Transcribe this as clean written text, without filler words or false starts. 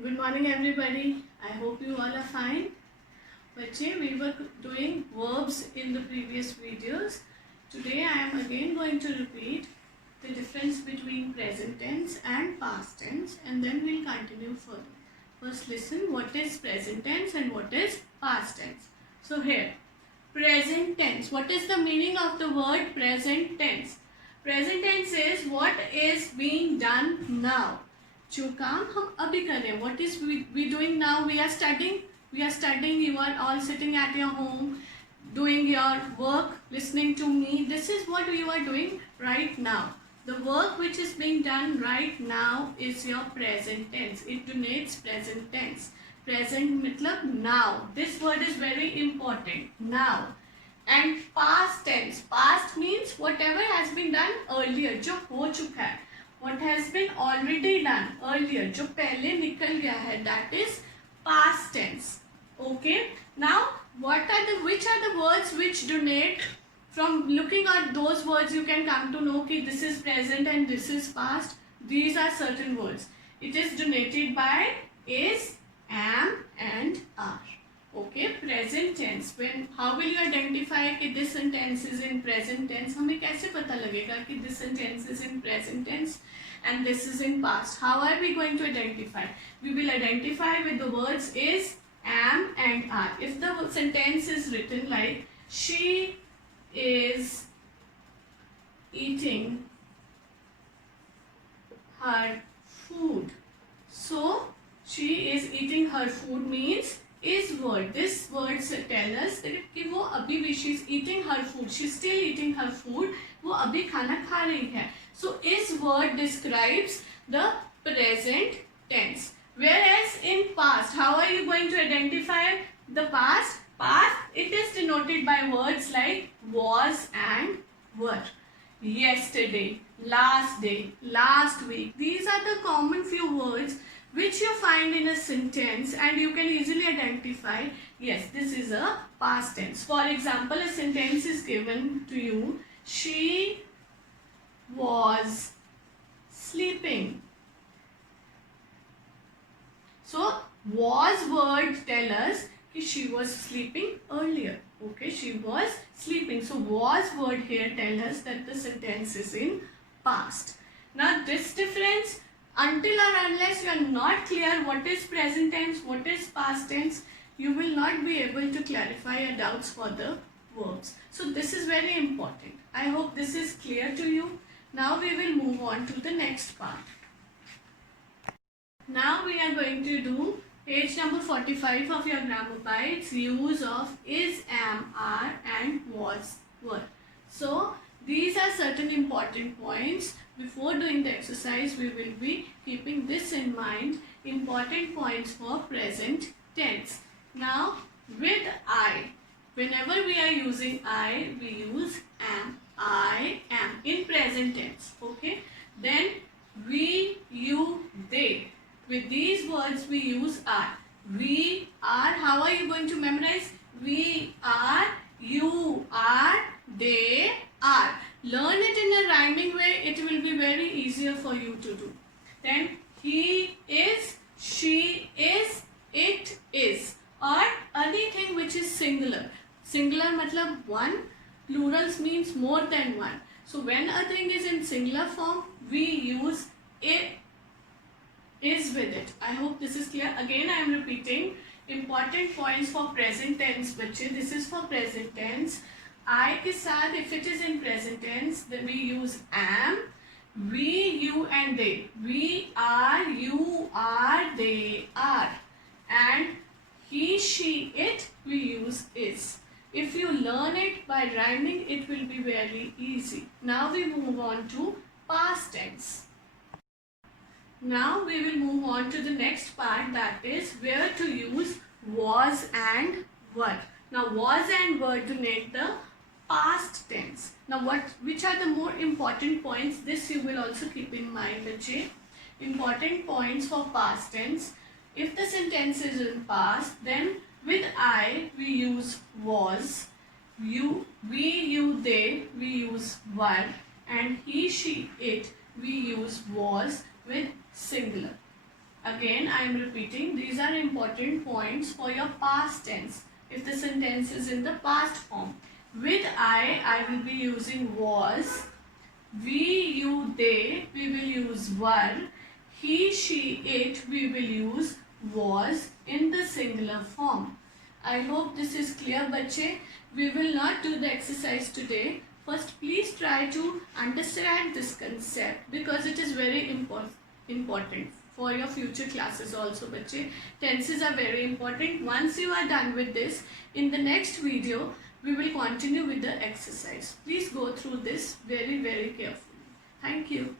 Good morning everybody. I hope you all are fine. बच्चे, we were doing verbs in the previous videos. Today I am again going to repeat the difference between present tense and past tense, and then we'll continue further. First listen what is present tense and what is past tense. So here, present tense. What is the meaning of the word present tense? Present tense is what is being done now. जो काम हम अभी कर रहे हैं, what is we doing now? We are studying. You are all sitting at your home doing your work, listening to me. This is what you are doing right now. The work which is being done right now is your present tense. It denotes present tense. Present मतलब now. This word is very important. Now. And past tense. Past means whatever has been done earlier, जो हो चुका है. What has been already done earlier, जो पहले निकल गया है, that is past tense. Okay. Now, which are the words which denote? From looking at those words, you can come to know कि this is present and this is past. These are certain words. It is denoted by is, am, and are. Okay, present tense. How will you identify कि this sentence is in present tense? हमें कैसे पता लगेगा कि this sentence is in present tense and this is in past? How are we going to identify? We will identify with the words is, am, and are. If the sentence is written like she is eating her food, so she is eating her food means is word. This word tell us that कि वो अभी भी she is eating her food. She is still eating her food. वो अभी खाना खा रही है. So is word describes the present tense. Whereas in past, how are you going to identify the past? Past, it is denoted by words like was and were. Yesterday, last day, last week. These are the common few words which you find in a sentence and you can easily identify, yes, this is a past tense. For example, a sentence is given to you, she was sleeping. So, was word tell us that she was sleeping earlier. Okay, she was sleeping. So, was word here tell us that the sentence is in past. Now, this difference, until or unless you are not clear what is present tense, what is past tense, you will not be able to clarify your doubts for the verbs. So this is very important. I hope this is clear to you. Now we will move on to the next part. Now we are going to do page number 45 of your grammar bites, use of is, am, are, and was, were. So these are certain important points. Before doing the exercise, we will be keeping this in mind, important points for present tense. Now, with I, whenever we are using I, we use am. I am in present tense. Okay. Then, we, you, they. With these words, we use are. We are, how are you going to memorize? We are, you are, they are. Learn it in a rhyming way, it will be very easier for you to do. Then he is, she is, it is, or anything which is singular. Singular matlab one, plurals means more than one. So when a thing is in singular form, we use it is with it. I hope this is clear. Again I am repeating important points for present tense बच्चे. This is for present tense. I के साथ if it is in present tense, then we use am, we, you, and they. We are, you are, they are. And he, she, it, we use is. If you learn it by rhyming, it will be very easy. Now we move on to past tense. Now we will move on to the next part, that is where to use was and were. Now was and were denote the past tense. Now which are the more important points? This you will also keep in mind, bache. Important points for past tense. If the sentence is in past, then with I we use was, you, we, you, they we use were, and he, she, it we use was with singular. Again, I am repeating, these are important points for your past tense. If the sentence is in the past form. With I will be using was. We, you, they, we will use were. He, she, it, we will use was in the singular form. I hope this is clear, bache. We will not do the exercise today. First, please try to understand this concept because it is very important for your future classes also, bache. Tenses are very important. Once you are done with this, in the next video, we will continue with the exercise. Please go through this very carefully. Thank you.